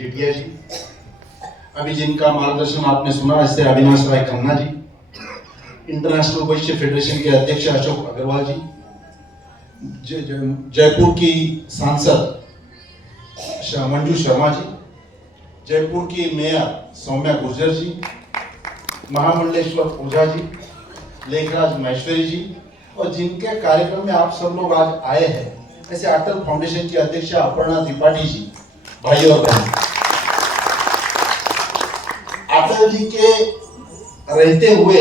जेठिया जी, अभी जिनका मार्गदर्शन आपने सुना इससे अविनाश राय खन्ना जी, इंटरनेशनल वैश्य फेडरेशन के अध्यक्ष अशोक अग्रवाल जी, जयपुर की सांसद मंजू शर्मा जी, जयपुर की मेयर सौम्या गुर्जर जी, महामंडलेश्वर ओझा जी, लेखराज महेश्वरी जी, और जिनके कार्यक्रम में आप सब लोग आज आए हैं ऐसे अटल फाउंडेशन के अध्यक्ष अपर्णा त्रिपाठी जी, भाई और बहन। अटल जी के रहते हुए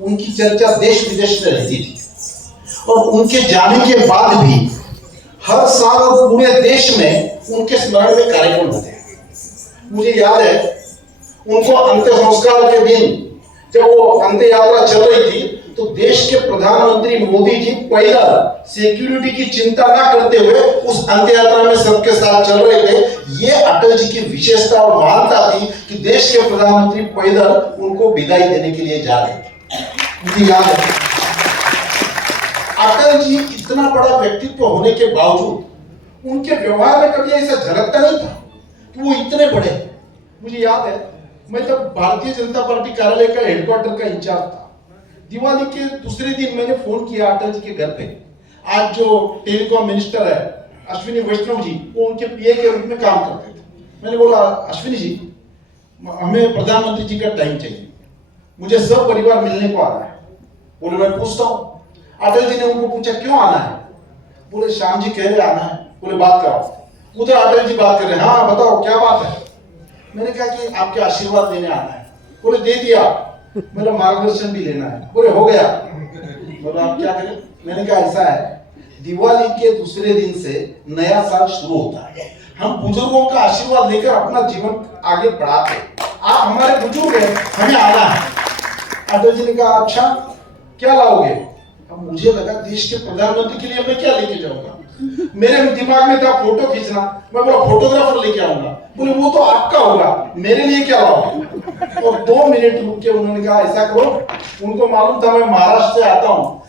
उनकी चर्चा देश विदेश में रहती थी और उनके जाने के बाद भी हर साल और पूरे देश में उनके स्मरण में कार्यक्रम होते हैं। मुझे याद है उनको अंत्य संस्कार के दिन जब वो अंत्य यात्रा चल रही थी तो देश के प्रधानमंत्री मोदी जी पहला सिक्योरिटी की चिंता ना करते हुए उस अंत्य यात्रा में सबके साथ चल रहे थे। ये अटल जी की विशेषता और महानता थी कि देश के प्रधानमंत्री पैदल उनको विदाई देने के लिए जा रहे थे। मुझे याद है अटल जी इतना बड़ा व्यक्तित्व होने के बावजूद उनके व्यवहार में कभी ऐसा झलकता नहीं था कि वो इतने बड़े। मुझे याद है मैं तब भारतीय जनता पार्टी कार्यालय का हेडक्वार्टर का इंचार्ज था। दिवाली के दूसरे दिन मैंने फोन किया अटल जी के घर पे। आज जो टेलीकॉम मिनिस्टर है अश्विनी वैष्णव जी, वो उनके पीए के रूप में काम करते थे। मैंने बोला अश्विनी जी, हमें प्रधानमंत्री जी का टाइम चाहिए, मुझे सब परिवार मिलने को आ रहा है। बोले मैं पूछता हूँ। अटल जी ने उनको पूछा क्यों आना है? बोले श्याम जी कह रहे आना है। बोले बात कराओ। उधर अटल जी बात कर रहे हैं, हाँ बताओ क्या बात है? मैंने कहा कि आपके आशीर्वाद लेने आना है। बोले दे दिया, मेरा मार्गदर्शन भी लेना है। बोले हो गया। बोले आप क्या करें? मैंने कहा ऐसा है, दिवाली के दूसरे दिन से नया साल शुरू होता है, हम बुजुर्गों का आशीर्वाद लेकर अपना जीवन आगे बढ़ाते हैं। आप हमारे बुजुर्ग हैं, हमें आना है। अटल जी ने कहा अच्छा क्या लाओगे? अब मुझे लगा देश के प्रधानमंत्री के लिए मैं क्या लेके जाऊंगा। मेरे दिमाग में था फोटो खींचना। मैं बोला फोटोग्राफर लेके आऊंगा। बोले वो तो आपका होगा, मेरे लिए क्या लाओगे? और 2 मिनट रुक के उन्होंने कहा ऐसा करो, उनको मालूम था मैं महाराष्ट्र से आता हूँ,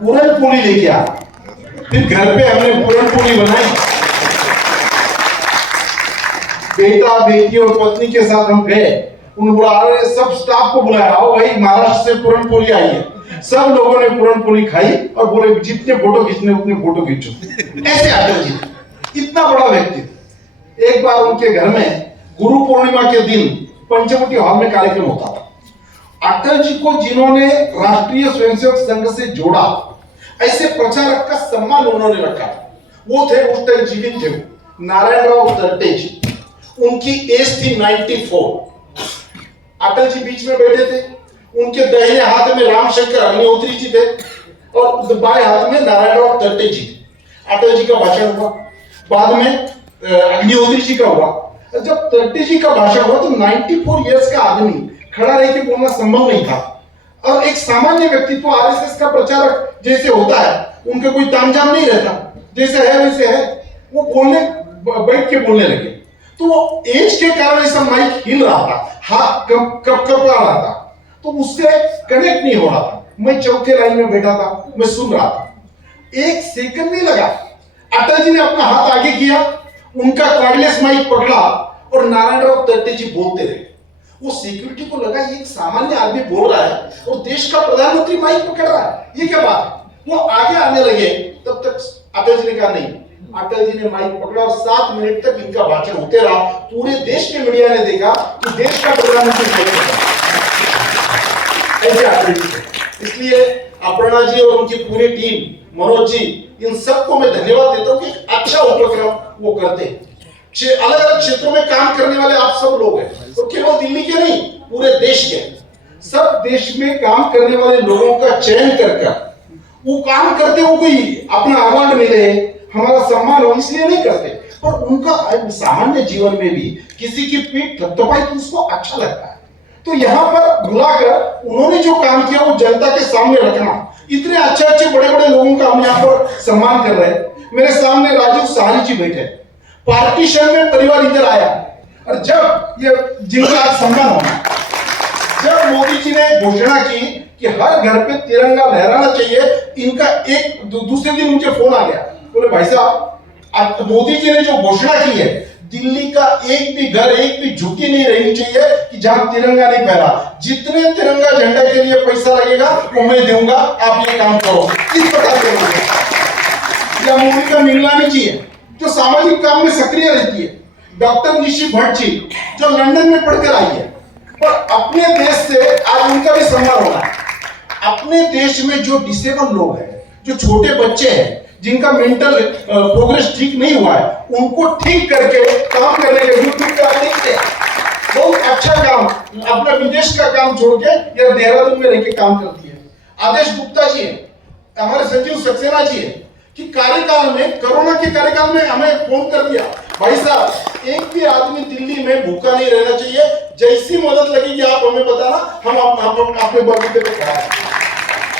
पूरन पोली लेके आ। फिर घर पे हमने पूरन पोली बनाई, बेटा बेटी और पत्नी के साथ हम गए। उन्होंने बोला अरे सब स्टाफ को बुलाया, आओ भाई महाराष्ट्र से पूरन पोली आई है। सब लोगों ने पूरन पोली खाई और बोले जितने फोटो खींचने उतने फोटो खींचो। ऐसे अटल जी इतना बड़ा व्यक्ति। एक बार उनके घर में गुरु पूर्णिमा के दिन पंचवटी हॉल में कार्यक्रम होता था। अटल जी को जिन्होंने राष्ट्रीय स्वयंसेवक संघ से जोड़ा, ऐसे प्रचारक का सम्मान उन्होंने रखा। वो थे उस टाइम जीवित थे नारायणराव तर्टे जी। उनकी एज थी 94। अटल जी बीच में बैठे थे, उनके दाहिने हाथ में रामशंकर अग्निहोत्री जी थे और बाएं हाथ में नारायणराव तर्टे जी थे। अटल जी का भाषण हुआ, बाद में अग्निहोत्री जी का हुआ। जब तर्टे जी का भाषण हुआ तो 94 इयर्स का आदमी खड़ा रह के बोलना संभव नहीं था। और एक सामान्य व्यक्तित्व आरएसएस का प्रचारक जैसे होता है, उनका कोई तामझाम नहीं रहता, जैसे है वैसे है, वो बोलने बैठ के बोलने लगे। तो वो एज के कारण ऐसा माइक हिल रहा था, हाथ कप रहा था, तो उससे कनेक्ट नहीं हो रहा था। मैं चौथे लाइन में बैठा था, मैं सुन रहा था। 1 सेकंड नहीं लगा, अटल जी ने अपना हाथ आगे किया, उनका कॉर्डलेस माइक पकड़ा और नारायणराव तर्टे जी बोलते रहे। वो सिक्योरिटी को लगा ये एक सामान्य आदमी बोल रहा है और देश का प्रधानमंत्री माइक पकड़ रहा है, ये क्या बात है? वो आगे आने लगे, तब तक अटल जी ने कहा नहीं। अटल जी ने माइक पकड़ा और 7 मिनट तक इनका भाषण होते रहा। पूरे देश के मीडिया ने देखा कि देश का प्रधानमंत्री ऐसे अटल जी। इसलिए अपर्णा जी और उनकी पूरी टीम, मनोज जी, इन सबको मैं धन्यवाद देता हूँ कि अच्छा उपक्रम वो करते हैं। अलग अलग क्षेत्रों में काम करने वाले आप सब लोग हैं, और केवल दिल्ली के नहीं, पूरे देश के। सब देश में काम करने वाले लोगों का चयन करके वो काम करते हो, कोई अपना अवार्ड मिले, हमारा सम्मान हो, इसलिए नहीं करते। पर उनका सामान्य जीवन में भी किसी की पीठ थपथपाई तो उसको अच्छा लगता है। तो यहाँ पर बुलाकर उन्होंने जो काम किया वो जनता के सामने रखना, इतने अच्छे अच्छे बड़े बड़े लोगों का हम यहाँ पर सम्मान कर रहे हैं। मेरे सामने राजीव सहानी जी बैठे, पार्टीशन में परिवार इधर आया, और जब ये जिनका आज सम्मान होना, जब मोदी जी ने घोषणा की कि हर घर पे तिरंगा लहराना चाहिए, इनका एक दूसरे दिन मुझे फोन आ गया, बोले भाई साहब मोदी जी ने जो घोषणा की है दिल्ली का एक भी घर, एक भी झुकी नहीं रहनी चाहिए कि जहां तिरंगा नहीं फहरा। जितने तिरंगा झंडा के लिए पैसा लगेगा वो मैं दूंगा, आप ये काम करो। इस प्रकार से या मूवी मिलना नहीं चाहिए, जो सामाजिक काम में सक्रिय रहती है। डॉक्टर निशी भट्ट जी जो लंदन में पढ़कर आई है, पर अपने देश से आज उनका भी सम्मान होना है। अपने देश में जो डिसेबल लोग हैं, जो छोटे बच्चे हैं, जिनका मेंटल प्रोग्रेस ठीक नहीं हुआ है, उनको ठीक करके काम करने के यूट्यूब पे देखते हैं। बहुत अच्छा काम, अपना विदेश का काम छोड़ के या देहरादून में रहकर काम करती है। आदेश गुप्ता जी है, हमारे संजीव सक्सेना जी है, कि कार्यकाल में, कोरोना के कार्यकाल में हमें फोन कर दिया, भाई साहब एक भी आदमी दिल्ली में भूखा नहीं रहना चाहिए, जैसी मदद लगेगी आप हमें बताना, हम अपने बलबूते पे खड़ा है।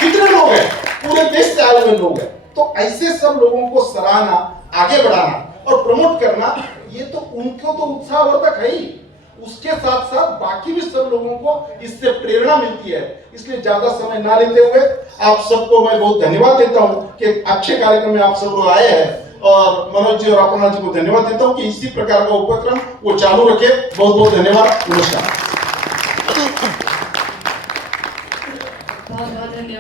कितने लोग हैं, पूरे देश से आए हुए लोग हैं। तो ऐसे सब लोगों को सराहना, आगे बढ़ाना और प्रमोट करना, ये तो उनको तो उत्साहवर्धक है ही, उसके साथ साथ बाकी भी सब लोगों को इससे प्रेरणा मिलती है। इसलिए ज्यादा समय ना लेते हुए आप सबको मैं बहुत धन्यवाद देता हूं कि अच्छे कार्यक्रम में आप सब लोग आए हैं, और मनोज जी और अपर्णा जी को धन्यवाद देता हूं कि इसी प्रकार का उपक्रम वो चालू रखे। बहुत बहुत धन्यवाद, नमस्कार।